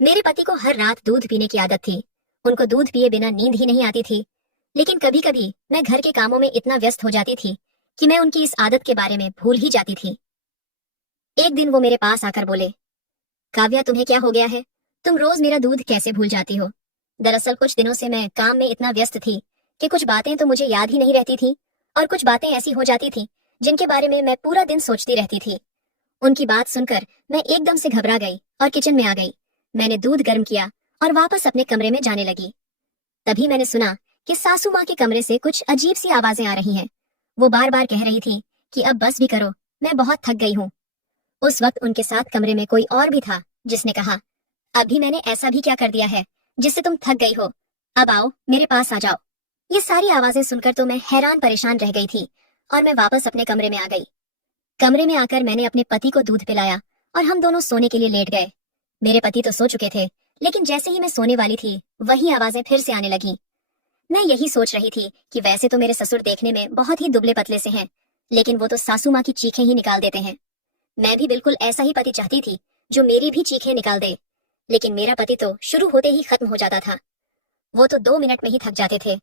मेरे पति को हर रात दूध पीने की आदत थी। उनको दूध पिए बिना नींद ही नहीं आती थी। लेकिन कभी कभी मैं घर के कामों में इतना व्यस्त हो जाती थी कि मैं उनकी इस आदत के बारे में भूल ही जाती थी। एक दिन वो मेरे पास आकर बोले, काव्या, तुम्हें क्या हो गया है? तुम रोज मेरा दूध कैसे भूल जाती हो? दरअसल कुछ दिनों से मैं काम में इतना व्यस्त थी कि कुछ बातें तो मुझे याद ही नहीं रहती थी, और कुछ बातें ऐसी हो जाती थी जिनके बारे में मैं पूरा दिन सोचती रहती थी। उनकी बात सुनकर मैं एकदम से घबरा गई और किचन में आ गई। मैंने दूध गर्म किया और वापस अपने कमरे में जाने लगी। तभी मैंने सुना कि सासू माँ के कमरे से कुछ अजीब सी आवाजें आ रही हैं। वो बार बार कह रही थी कि अब बस भी करो, मैं बहुत थक गई हूँ। उस वक्त उनके साथ कमरे में कोई और भी था, जिसने कहा, अभी मैंने ऐसा भी क्या कर दिया है जिससे तुम थक गई हो? अब आओ, मेरे पास आ जाओ। ये सारी आवाजें सुनकर तो मैं हैरान परेशान रह गई थी और मैं वापस अपने कमरे में आ गई। कमरे में आकर मैंने अपने पति को दूध पिलाया और हम दोनों सोने के लिए लेट गए। मेरे पति तो सो चुके थे, लेकिन जैसे ही मैं सोने वाली थी वही आवाजें फिर से आने लगी। मैं यही सोच रही थी कि वैसे तो मेरे ससुर देखने में बहुत ही दुबले पतले से हैं, लेकिन वो तो सासू माँ की चीखें ही निकाल देते हैं। मैं भी बिल्कुल ऐसा ही पति चाहती थी जो मेरी भी चीखें निकाल दे। लेकिन मेरा पति तो शुरू होते ही खत्म हो जाता था। वो तो 2 मिनट में ही थक जाते थे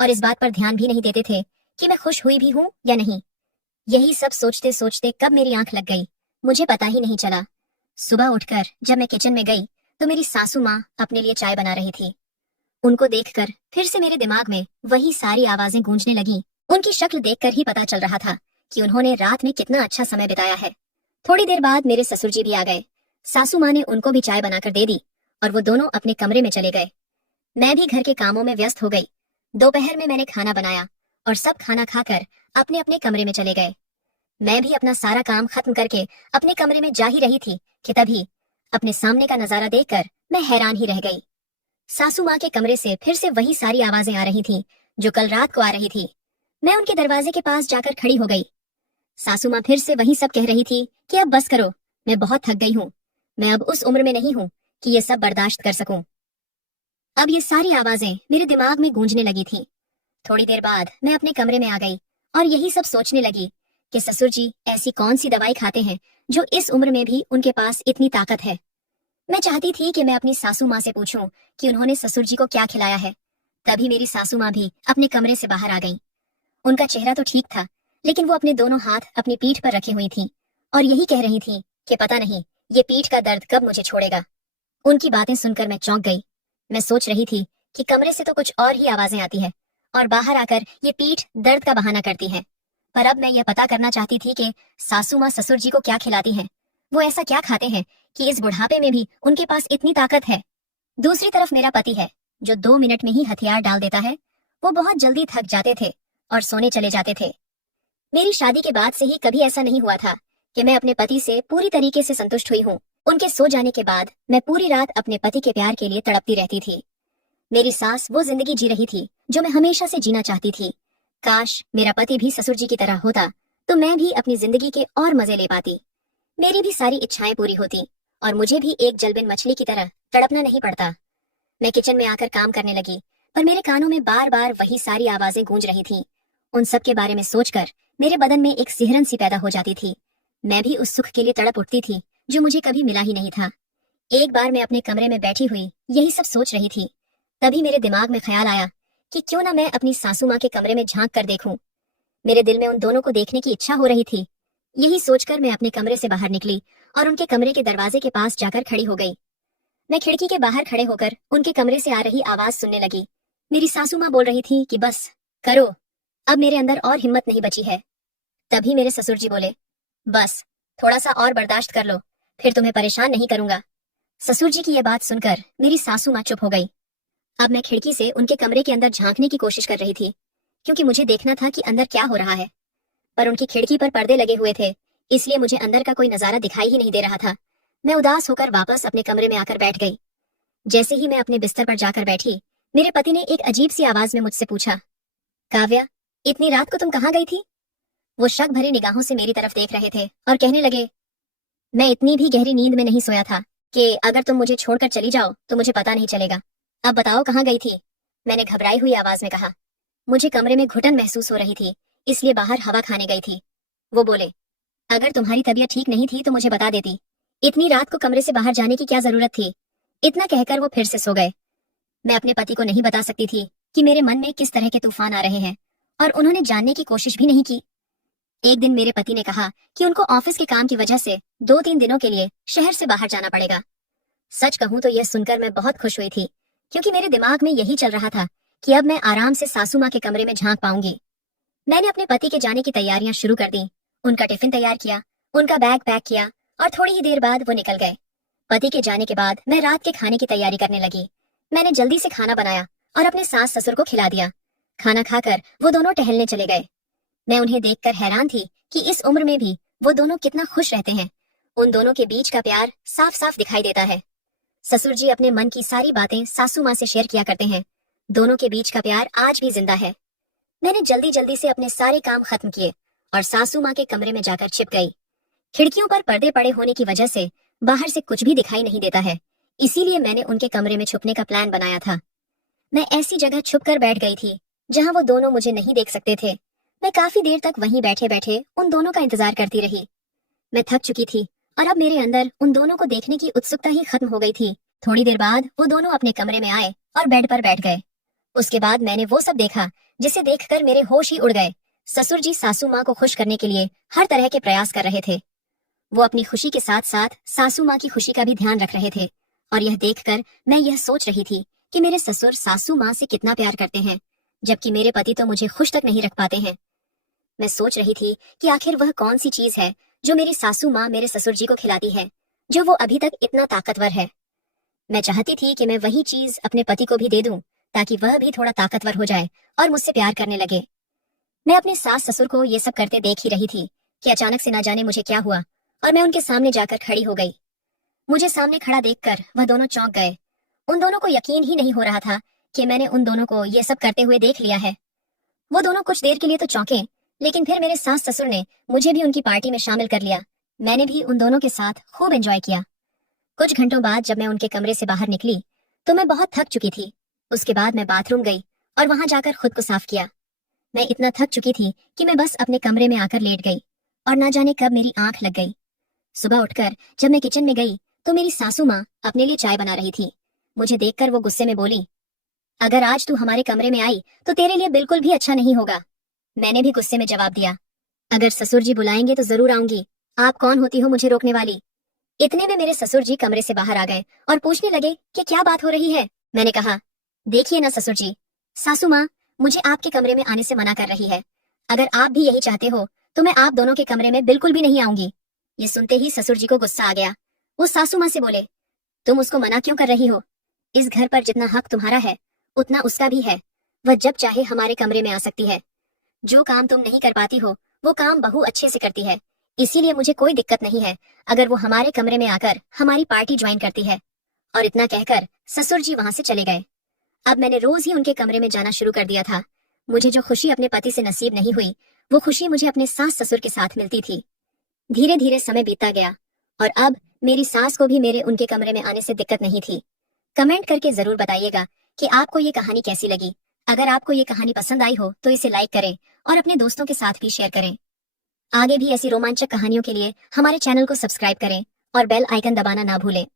और इस बात पर ध्यान भी नहीं देते थे कि मैं खुश हुई भी हूँ या नहीं। यही सब सोचते सोचते कब मेरी आंख लग गई मुझे पता ही नहीं चला। सुबह उठकर जब मैं किचन में गई तो मेरी सासू माँ अपने लिए चाय बना रही थी। उनको देखकर फिर से मेरे दिमाग में वही सारी आवाजें गूंजने लगी। उनकी शक्ल देखकर ही पता चल रहा था कि उन्होंने रात में कितना अच्छा समय बिताया है। थोड़ी देर बाद मेरे ससुर जी भी आ गए। सासू माँ ने उनको भी चाय बनाकर दे दी और वो दोनों अपने कमरे में चले गए। मैं भी घर के कामों में व्यस्त हो गई। दोपहर में मैंने खाना बनाया और सब खाना खाकर अपने अपने कमरे में चले गए। मैं भी अपना सारा काम खत्म करके अपने कमरे में जा ही रही थी कि तभी अपने सामने का नजारा देखकर मैं हैरान ही रह गई। सासू माँ के कमरे से फिर से वही सारी आवाजें आ रही थीं जो कल रात को आ रही थी। मैं उनके दरवाजे के पास जाकर खड़ी हो गई। सासू माँ फिर से वही सब कह रही थी कि अब बस करो, मैं बहुत थक गई हूँ। मैं अब उस उम्र में नहीं हूँ कि ये सब बर्दाश्त कर सकूं। अब ये सारी आवाजें मेरे दिमाग में गूंजने लगी थीं। थोड़ी देर बाद मैं अपने कमरे में आ गई और यही सब सोचने लगी कि ससुर जी ऐसी कौन सी दवाई खाते हैं जो इस उम्र में भी उनके पास इतनी ताकत है। मैं चाहती थी कि मैं अपनी सासू माँ से पूछूं कि उन्होंने ससुर जी को क्या खिलाया है। तभी मेरी सासू माँ भी अपने कमरे से बाहर आ गईं। उनका चेहरा तो ठीक था, लेकिन वो अपने दोनों हाथ अपनी पीठ पर रखे हुई थीं और यही कह रही थीं कि पता नहीं ये पीठ का दर्द कब मुझे छोड़ेगा। उनकी बातें सुनकर मैं चौंक गई। मैं सोच रही थी कि कमरे से तो कुछ और ही आवाजें आती हैं और बाहर आकर ये पीठ दर्द का बहाना करती है। पर अब मैं यह पता करना चाहती थी कि सासू माँ ससुर जी को क्या खिलाती हैं। वो ऐसा क्या खाते हैं कि इस बुढ़ापे में भी उनके पास इतनी ताकत है। दूसरी तरफ मेरा पति है जो 2 मिनट में ही हथियार डाल देता है। वो बहुत जल्दी थक जाते थे और सोने चले जाते थे। मेरी शादी के बाद से ही कभी ऐसा नहीं हुआ था कि मैं अपने पति से पूरी तरीके से संतुष्ट हुई हूँ। उनके सो जाने के बाद मैं पूरी रात अपने पति के प्यार के लिए तड़पती रहती थी। मेरी सास वो जिंदगी जी रही थी जो मैं हमेशा से जीना चाहती थी। काश मेरा पति भी ससुर जी की तरह होता तो मैं भी अपनी जिंदगी के और मजे ले पाती। मेरी भी सारी इच्छाएं पूरी होती और मुझे भी एक जलबिन मछली की तरह तड़पना नहीं पड़ता। मैं किचन में आकर काम करने लगी, पर मेरे कानों में बार बार वही सारी आवाजें गूंज रही थीं। उन सब के बारे में सोचकर मेरे बदन में एक सिहरन सी पैदा हो जाती थी। मैं भी उस सुख के लिए तड़प उठती थी जो मुझे कभी मिला ही नहीं था। एक बार मैं अपने कमरे में बैठी हुई यही सब सोच रही थी, तभी मेरे दिमाग में ख्याल आया कि क्यों ना मैं अपनी सासू माँ के कमरे में झांक कर देखूं। मेरे दिल में उन दोनों को देखने की इच्छा हो रही थी। यही सोचकर मैं अपने कमरे से बाहर निकली और उनके कमरे के दरवाजे के पास जाकर खड़ी हो गई। मैं खिड़की के बाहर खड़े होकर उनके कमरे से आ रही आवाज सुनने लगी। मेरी सासू माँ बोल रही थी कि बस करो, अब मेरे अंदर और हिम्मत नहीं बची है। तभी मेरे ससुर जी बोले, बस थोड़ा सा और बर्दाश्त कर लो, फिर तुम्हें परेशान नहीं करूंगा। ससुर जी की यह बात सुनकर मेरी सासू माँ चुप हो गई। अब मैं खिड़की से उनके कमरे के अंदर झांकने की कोशिश कर रही थी, क्योंकि मुझे देखना था कि अंदर क्या हो रहा है। पर उनकी खिड़की पर पर्दे लगे हुए थे, इसलिए मुझे अंदर का कोई नजारा दिखाई ही नहीं दे रहा था। मैं उदास होकर वापस अपने कमरे में आकर बैठ गई। जैसे ही मैं अपने बिस्तर पर जाकर बैठी, मेरे पति ने एक अजीब सी आवाज में मुझसे पूछा, काव्या, इतनी रात को तुम कहाँ गई थी? वो शक भरी निगाहों से मेरी तरफ देख रहे थे और कहने लगे, मैं इतनी भी गहरी नींद में नहीं सोया था कि अगर तुम मुझे छोड़कर चली जाओ तो मुझे पता नहीं चलेगा। अब बताओ कहाँ गई थी? मैंने घबराई हुई आवाज में कहा। मुझे कमरे में घुटन महसूस हो रही थी, इसलिए बाहर हवा खाने गई थी। वो बोले, अगर तुम्हारी तबीयत ठीक नहीं थी तो मुझे बता देती। इतनी रात को कमरे से बाहर जाने की क्या जरूरत थी? इतना कहकर वो फिर से सो गए। मैं अपने पति को नहीं बता सकती थी कि मेरे मन में किस तरह के तूफान आ रहे हैं, और उन्होंने जानने की कोशिश भी नहीं की। एक दिन मेरे पति ने कहा कि उनको ऑफिस के काम की वजह से 2-3 दिनों के लिए शहर से बाहर जाना पड़ेगा। सच कहूं तो यह सुनकर मैं बहुत खुश हुई थी, क्योंकि मेरे दिमाग में यही चल रहा था कि अब मैं आराम से सासू माँ के कमरे में झांक पाऊंगी। मैंने अपने पति के जाने की तैयारियां शुरू कर दी। उनका टिफिन तैयार किया, उनका बैग पैक किया, और थोड़ी ही देर बाद वो निकल गए। पति के जाने के बाद मैं रात के खाने की तैयारी करने लगी। मैंने जल्दी से खाना बनाया और अपने सास ससुर को खिला दिया। खाना खाकर वो दोनों टहलने चले गए। मैं उन्हें देखकर हैरान थी कि इस उम्र में भी वो दोनों कितना खुश रहते हैं। उन दोनों के बीच का प्यार साफ साफ दिखाई देता है। ससुर जी अपने मन की सारी बातें सासू माँ से शेयर किया करते हैं। दोनों के बीच का प्यार आज भी जिंदा है। मैंने जल्दी जल्दी से अपने सारे काम खत्म किए और सासू माँ के कमरे में जाकर छिप गई। खिड़कियों पर पर्दे पड़े होने की वजह से बाहर से कुछ भी दिखाई नहीं देता है, इसीलिए मैंने उनके कमरे में छुपने का प्लान बनाया था। मैं ऐसी जगह छुप कर बैठ गई थी जहाँ वो दोनों मुझे नहीं देख सकते थे। मैं काफी देर तक वहीं बैठे बैठे उन दोनों का इंतजार करती रही। मैं थक चुकी थी और अब मेरे अंदर उन दोनों को देखने की उत्सुकता ही खत्म हो गई थी। थोड़ी देर बाद वो दोनों अपने कमरे में आए और बेड पर बैठ गए। उसके बाद मैंने वो सब देखा जिसे देखकर मेरे होश ही उड़ गए। ससुर जी सासू माँ को खुश करने के लिए हर तरह के प्रयास कर रहे थे। वो अपनी खुशी के साथ साथ सासू माँ की खुशी का भी ध्यान रख रहे थे, और यह देखकर मैं यह सोच रही थी कि मेरे ससुर सासू माँ से कितना प्यार करते हैं, जबकि मेरे पति तो मुझे खुश तक नहीं रख पाते हैं। मैं सोच रही थी कि आखिर वह कौन सी चीज है जो मेरी सासू माँ मेरे ससुर जी को खिलाती है, जो वो अभी तक इतना ताकतवर है। मैं चाहती थी कि मैं वही चीज अपने पति को भी दे दूं, ताकि वह भी थोड़ा ताकतवर हो जाए और मुझसे प्यार करने लगे। मैं अपने सास ससुर को ये सब करते देख ही रही थी कि अचानक से ना जाने मुझे क्या हुआ और मैं उनके सामने जाकर खड़ी हो गई। मुझे सामने खड़ा देखकर वह दोनों चौंक गए। उन दोनों को यकीन ही नहीं हो रहा था कि मैंने उन दोनों को ये सब करते हुए देख लिया है। वो दोनों कुछ देर के लिए तो चौंके, लेकिन फिर मेरे सास ससुर ने मुझे भी उनकी पार्टी में शामिल कर लिया। मैंने भी उन दोनों के साथ खूब एंजॉय किया। कुछ घंटों बाद जब मैं उनके कमरे से बाहर निकली तो मैं बहुत थक चुकी थी। उसके बाद मैं बाथरूम गई और वहां जाकर खुद को साफ किया। मैं इतना थक चुकी थी कि मैं बस अपने कमरे में आकर लेट गई और ना जाने कब मेरी आंख लग गई। सुबह उठकर जब मैं किचन में गई तो मेरी सासू माँ अपने लिए चाय बना रही थी। मुझे देखकर वो गुस्से में बोली, अगर आज तू हमारे कमरे में आई तो तेरे लिए बिल्कुल भी अच्छा नहीं होगा। मैंने भी गुस्से में जवाब दिया, अगर ससुर जी बुलाएंगे तो जरूर आऊंगी, आप कौन होती हो मुझे रोकने वाली। इतने में मेरे ससुर जी कमरे से बाहर आ गए और पूछने लगे कि क्या बात हो रही है। मैंने कहा, देखिए ना ससुर जी, सासू माँ मुझे आपके कमरे में आने से मना कर रही है। अगर आप भी यही चाहते हो तो मैं आप दोनों के कमरे में बिल्कुल भी नहीं आऊंगी। ये सुनते ही ससुर जी को गुस्सा आ गया। वो सासू माँ से बोले, तुम उसको मना क्यों कर रही हो? इस घर पर जितना हक तुम्हारा है उतना उसका भी है। वह जब चाहे हमारे कमरे में आ सकती है। जो काम तुम नहीं कर पाती हो वो काम बहू अच्छे से करती है, इसीलिए मुझे कोई दिक्कत नहीं है अगर वो हमारे कमरे में आकर हमारी पार्टी ज्वाइन करती है। और इतना कहकर ससुर जी वहां से चले गए। अब मैंने रोज ही उनके कमरे में जाना शुरू कर दिया था। मुझे जो खुशी अपने पति से नसीब नहीं हुई वो खुशी मुझे अपने सास ससुर के साथ मिलती थी। धीरे धीरे समय बीतता गया और अब मेरी सास को भी मेरे उनके कमरे में आने से दिक्कत नहीं थी। कमेंट करके जरूर बताइएगा कि आपको ये कहानी कैसी लगी। अगर आपको ये कहानी पसंद आई हो तो इसे लाइक करें और अपने दोस्तों के साथ भी शेयर करें। आगे भी ऐसी रोमांचक कहानियों के लिए हमारे चैनल को सब्सक्राइब करें और बेल आइकन दबाना ना भूलें।